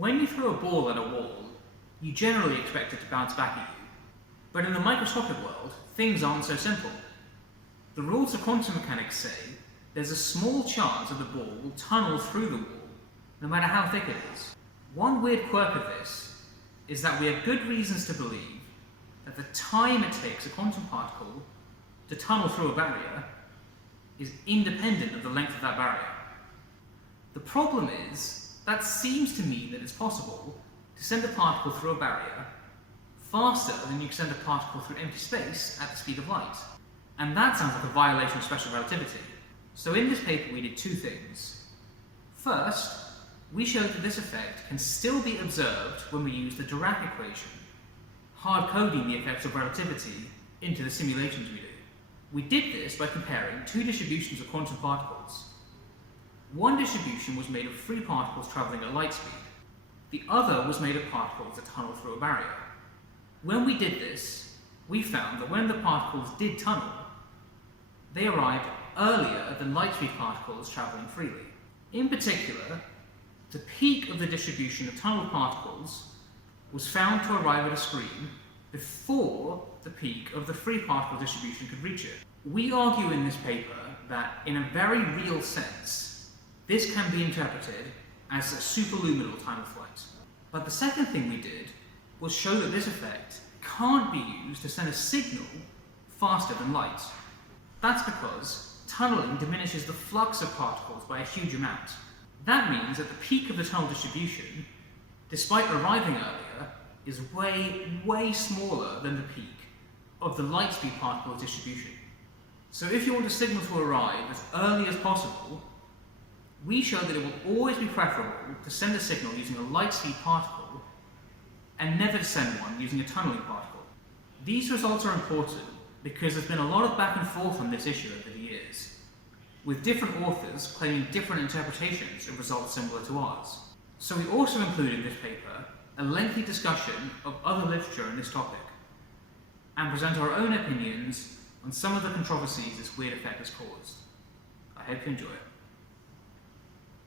When you throw a ball at a wall, you generally expect it to bounce back at you. But in the microscopic world, things aren't so simple. The rules of quantum mechanics say there's a small chance that the ball will tunnel through the wall, no matter how thick it is. One weird quirk of this is that we have good reasons to believe that the time it takes a quantum particle to tunnel through a barrier is independent of the length of that barrier. The problem is, that seems to mean that it's possible to send a particle through a barrier faster than you can send a particle through empty space at the speed of light. And that sounds like a violation of special relativity. So in this paper we did two things. First, we showed that this effect can still be observed when we use the Dirac equation, hard-coding the effects of relativity into the simulations we do. We did this by comparing two distributions of quantum particles. One distribution was made of free particles travelling at light speed. The other was made of particles that tunnel through a barrier. When we did this, we found that when the particles did tunnel, they arrived earlier than light speed particles travelling freely. In particular, the peak of the distribution of tunneled particles was found to arrive at a screen before the peak of the free particle distribution could reach it. We argue in this paper that, in a very real sense, this can be interpreted as a superluminal time of flight. But the second thing we did was show that this effect can't be used to send a signal faster than light. That's because tunneling diminishes the flux of particles by a huge amount. That means that the peak of the tunnel distribution, despite arriving earlier, is way smaller than the peak of the light speed particle distribution. So if you want a signal to arrive as early as possible, we show that it will always be preferable to send a signal using a light speed particle and never to send one using a tunneling particle. These results are important because there's been a lot of back and forth on this issue over the years, with different authors claiming different interpretations of results similar to ours. So we also include in this paper a lengthy discussion of other literature on this topic, and present our own opinions on some of the controversies this weird effect has caused. I hope you enjoy it.